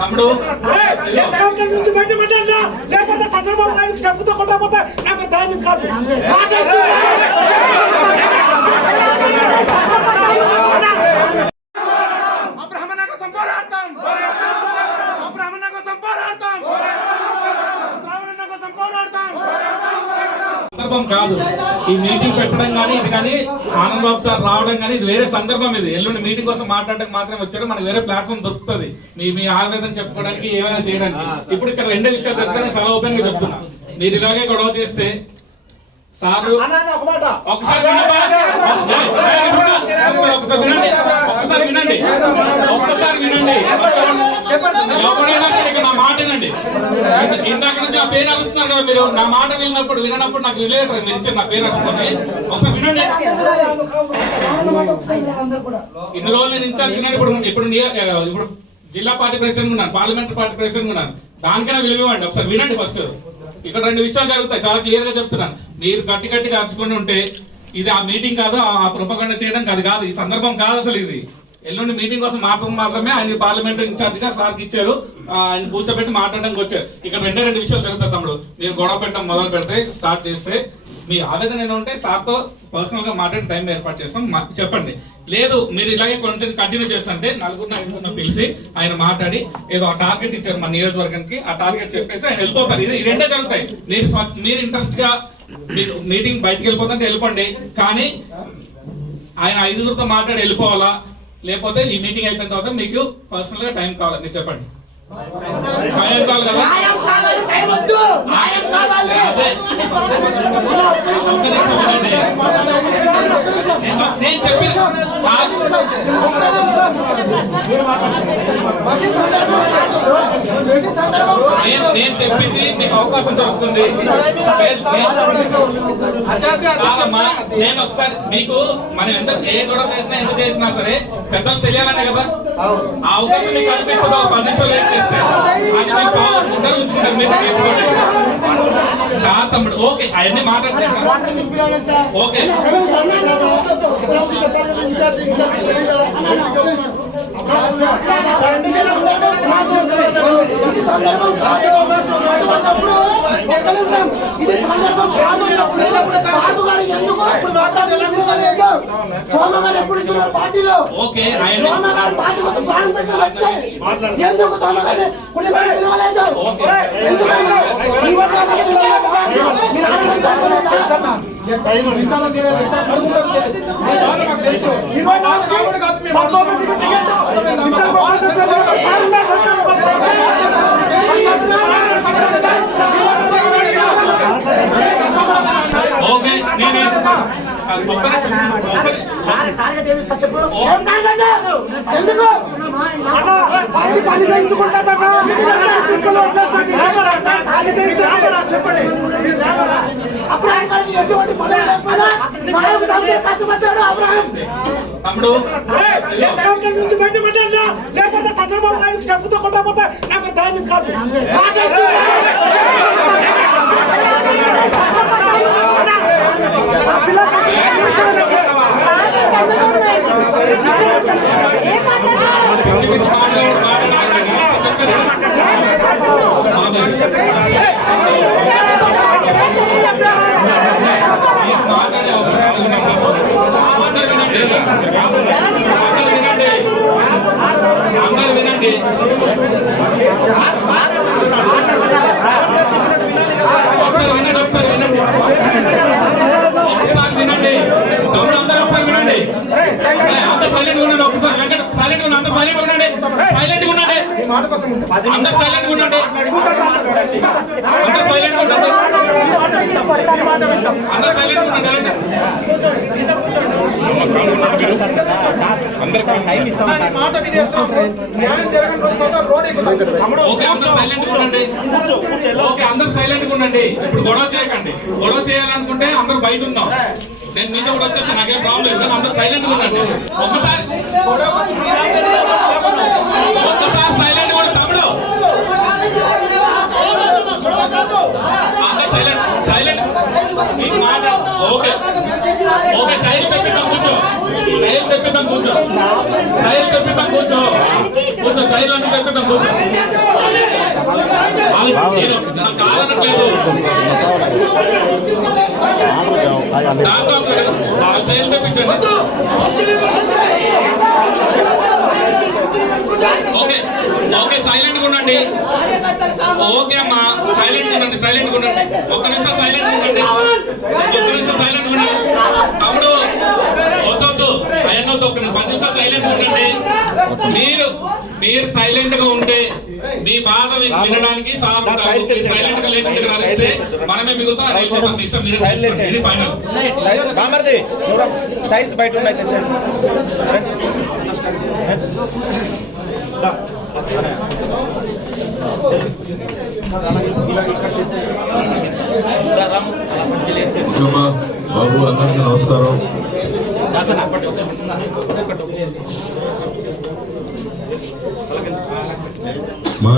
తమ్ముడు నుంచి బయటపడ్డా లేకపోతే చంద్రబాబు నాయుడు చెప్పుతో కొట్టకపోతే నాకు దాని కాదు. సందర్భం కాదు ఈ మీటింగ్ పెట్టడం కానీ ఇది కానీ ఆనంద్ బాబు సార్ రావడం కానీ ఇది వేరే సందర్భం. ఇది ఎల్లుండి మీటింగ్ కోసం మాట్లాడడానికి మాత్రమే వచ్చారు. మనకు వేరే ప్లాట్ఫామ్ దొరుకుతుంది మీ ఆవేదన చెప్పుకోవడానికి ఏమైనా చేయడానికి. ఇప్పుడు ఇక్కడ రెండే విషయాలు చెప్తాను, చాలా ఓపెన్ గా చెప్తున్నా. మీరు ఇలాగే గొడవ చేస్తే సార్ ఒకసారి వినండి నా మాట వినండి. ఇందాక నుంచి నా పేరు అరుస్తున్నారు కదా మీరు. నా మాట విన్నప్పుడు వినప్పుడు నాకు విలేటర్ మీరు ఇచ్చారు నా పేరు అరుచుకొని. ఒకసారి వినండి. ఇన్ని రోజులు నేను ఇన్ఛార్జ్ వినండి. ఇప్పుడు జిల్లా పార్టీ ప్రెసిడెంట్ ఉన్నాను, పార్లమెంటరీ పార్టీ ప్రెసిడెంట్ ఉన్నాను. దానికైనా విలువ ఇవ్వండి. ఒకసారి వినండి. ఫస్ట్ ఇక్కడ రెండు విషయాలు జరుగుతాయి, చాలా క్లియర్ గా చెప్తున్నాను. మీరు గట్టిగా అరుచుకొని ఉంటే ఇది ఆ మీటింగ్ కాదు, ఆ ప్రొపగండ చేయడానికి అది కాదు, ఈ సందర్భం కాదు అసలు. ఇది ఎల్లుండి మీటింగ్ కోసం మాత్రమే ఆయన పార్లమెంటరీ ఇన్ఛార్జ్ గా సార్కి ఇచ్చారు. ఆయన కూర్చోబెట్టి మాట్లాడడానికి వచ్చారు. ఇక్కడ రెండు విషయాలు జరుగుతాయి తమ్ముడు. మీరు గొడవ పెట్టడం మొదలు పెడితే స్టార్ట్ చేస్తే మీ ఆవేదన ఏదో ఉంటే సార్తో పర్సనల్ గా మాట్లాడి టైం ఏర్పాటు చేస్తాం, చెప్పండి. లేదు మీరు ఇలాగే కంటిన్యూ చేస్తుంటే నలుగురిని పిలిచి ఆయన మాట్లాడి ఏదో ఆ టార్గెట్ ఇచ్చారు మన నియోజకవర్గానికి, ఆ టార్గెట్ చెప్పేసి ఆయన వెళ్ళిపోతారు. ఇది రెండే జరుగుతాయి. మీరు ఇంట్రెస్ట్ గా మీటింగ్ బయటకు వెళ్ళిపోతుంటే వెళ్ళిపోండి, కానీ ఆయన 5గురితో మాట్లాడి వెళ్ళిపోవాలా, లేకపోతే ఈ మీటింగ్ అయిపోయిన తర్వాత మీకు పర్సనల్ గా టైం కావాలి. మీరు చెప్పండి. టైం కావాలి కదా, నేను చెప్పి నేను చెప్పింది మీకు అవకాశం దొరుకుతుంది. నేను ఒకసారి మీకు మనం ఎంత ఏ గొడవ చేసినా ఎంత చేసినా సరే పెద్దలు తెలియాలనే కదా, ఆ అవకాశం మీకు కనిపిస్తుంది. ఒక 10 నిమిషాలు లేట్ చేస్తే అది ఉంచుకుంటారు. మీరు నేర్చుకోండి తమ్ముడు. ఓకే అవన్నీ మాట్లాడుతున్నారు. ఓకే ఓకే తమ్ముడు నుంచి బయటపడ్డా లేకపోతే చంద్రబాబు నాయుడు చెప్పుతో కొట్టకపోతే నాకు దాని కాదు. అందరూ వినండి. ఒకసారి వినండి. తమ్ముడు అందరూ ఒకసారి వినండి. అందరూ సైలెంట్ ఉండండి. ఒకసారి వెంకట సైలెంట్ ఉండండి. అందరూ సైలెంట్ ఉండండి. సైలెంట్ ఉండండి. అందరూ సైలెంట్ ఉండండి. అందరూ సైలెంట్ ఉండండి. అందరూ సైలెంట్ ఉండండి. మాట వినేస్తున్నప్పుడు న్యాయం జరగని రోజు మాత్రం రోడ్ ఎక్కుతాం. తమ్ముడు, ఓకే అందరు సైలెంట్ గా ఉండండి. ఓకే అందరు సైలెంట్ గా ఉండండి. ఇప్పుడు గొడవ చేయకండి. గొడవ చేయాలనుకుంటే అందరు బయట ఉందాం. నేను మీతో కూడా వచ్చేస్తాను, నాకేం ప్రాబ్లం లేదు. కానీ అందరు సైలెంట్ గా ఉండండి. ఒక్కసారి సైలెంట్ కూడా తమ్ముడు. అందరు సైలెంట్ సైలెంట్ మీకు మాట. ఓకే ఓకే చైర్ తెప్పిద్దాం కూర్చో. చైర్ తెప్పిద్దాం కూర్చో. చైర్ తెప్పిద్దాం కూర్చో. కూర్చో చైర్లను తెప్పిద్దాం కూర్చో. నేను నాకు కాదనట్లేదు. చైర్ తెప్పించండి. ఓకే ఓకే సైలెంట్ గా ఉండండి. ఓకే అమ్మా సైలెంట్ ఉండండి. సైలెంట్ ఉండండి. ఒక్క నిమిషం సైలెంట్ ఉండండి. ఒక్క నిమిషం సైలెంట్ ఉండండి. తమ్ముడు వద్దొద్దు ఆయన ఒక్క 10 నిమిషాలు సైలెంట్ ఉండండి. మీరు సైలెంట్ గా ఉంటే మీ బాధ వినడానికి సైలెంట్ గా లేకుండా నడిస్తే మనమే మిగులుతాం. ఇది ఫైనల్. సైజ్ బయట ఉన్నాయి తెచ్చండి. బాబు అందరికీ నమస్కారం. మా